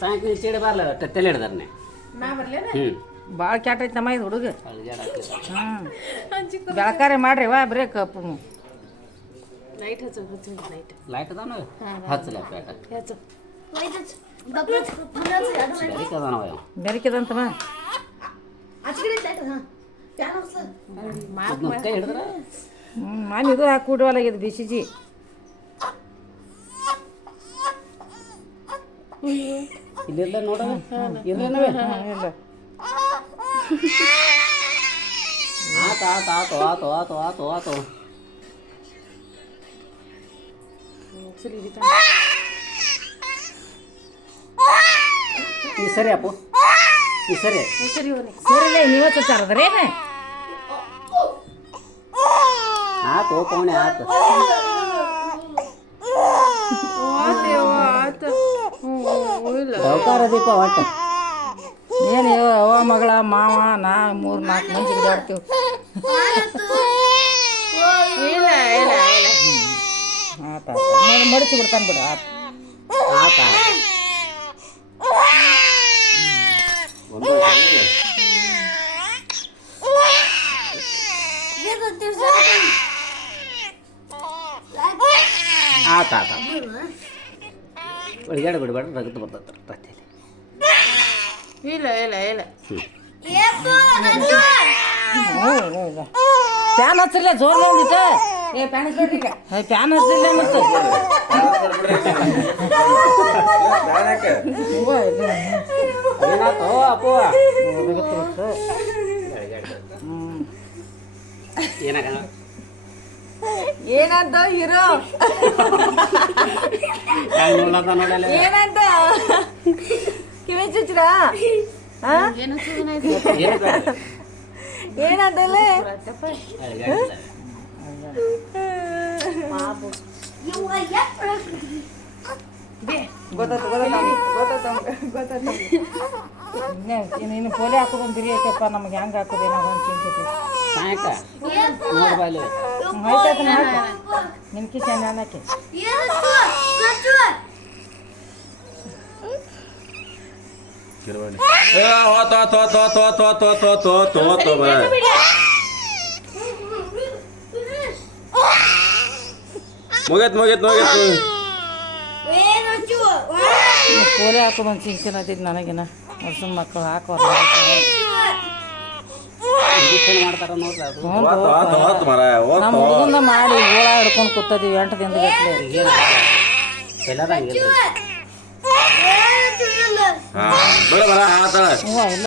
ಸಾಯಂಕಾಲ ಚೀಡಿ ಬರಲ್ಲ ತಲೆ ಹಿಡ್ದಾರೆ ಭಾಳ ಕ್ಯಾಟ್ ಐತೆ ನಮ್ಮ ಇದು ಹುಡುಗ ಬೆಳಕಾರೆ ಮಾಡ್ರಿ ವಾ ಬರೀ ಕಪ್ಪು ಲೈಟ್ ಹಚ್ಚ ಲೈಟ್ ಲೈಟ್ ಅದಾವ ಹಚ್ಚಲ ಪೇಟ ಬೆರಕಿದಂತ ಕೈ ಹಿಡಿದ್ರ ಮಾನ್ ಇದು ಹಾಕಿ ಕೂಡುವಲ್ಲಾಗ್ಯದ ಬಿಸಿಜಿ ಇಲ್ಲಿಲ್ಲ ನೋಡ ಇರ್ಲೇನವೇ ಇಲ್ಲ ಆತು ಆತು ಆತು ಆತು ಆತು ಆತು ಆತು ಈ ಸರಿ ಅಪ್ಪು ಈ ಸರಿ ಸರಿಲ್ಲ ನೀವ ಚಚ್ಚಾರದ್ರೇನ ಆತು ಕೋಣೆ ಆತು ದೌಕಾರ ದೀಪ ಒಟ್ಟು ಏನು ಅವ್ವ ಮಗಳ ಮಾವ ನಾ 3-4 ಮಂದಿಗೆ ಜಾಡ್ತೀವಿ ಆತ ಮಡಿಸಿ ಬಿಡ್ತಾನೆ ಬಿಡು ಆತ ಆತ ಆತ ಆತ ಒಳಗಡೆ ಬಿಡಬೇಡ ರಗತ್ ಬರ್ತದೆ ರೊಟ್ಟಿಲಿ ಇಲ್ಲ ಇಲ್ಲ ಇಲ್ಲ ಪ್ಯಾನ್ ಹಚ್ಚಿಲ್ಲ ಜೋರ್ ನೋಡಿತ ಪ್ಯಾನ್ ಹಚ್ಚಿಲ್ಲ ಮತ್ತೆ ಏನಾಯ್ತು ಅಪ್ಪು ಏನಾಗ ಏನಂತ ಹೀರೋ ಏನಂತ ಕಿವಿ ಚುಚ್ಚಿರ ಏನಂತಲ್ಲ ನೀನು ಪೋಲೆ ಹಾಕೋದಂದಿರಿ ಐತಪ್ಪ ನಮ್ಗೆ ಹೆಂಗೆ ಹಾಕೋದೇನೋ ಒಂದು ಚಿಂತೆ ಸಾಯಂಕ ನೋಡ್ಬಾಯ್ಲಿ ಆಯ್ತಾಯ್ತು ಹಾಕ ನಿನ್ನ ಕಿಚನ್ ಅನ್ನಕ್ಕೆ ಮುಗೇತ್ ಮುಗೇತ್ ಮುಗೇತ್ ಪೋಲೆ ಹಾಕೋ ಬಂದು ಚಿಂತೆ ಅಂತಿದ್ದು ನನಗೇನ ವರ್ಷದ ಮಕ್ಕಳು ಹಾಕೋಲ್ಲ ಇಂಜೆಕ್ಷನ್ ಮಾಡ್ತಾರ ನೋಡ್ರಿ ಅದು ನಮ್ಮ ಹುಡುಗಂದ ಮಾಡಿ ಗೋಳ ಹಿಡ್ಕೊಂಡು ಕೂತದೀವಿ 8 ದಿನದ ಗಟ್ಟಲೆ ಎಲ್ಲಾರ ಹಂಗಿಲ್ಲ ಹಾ ಬಿಡ ಬರ ಆತ ಇಲ್ಲ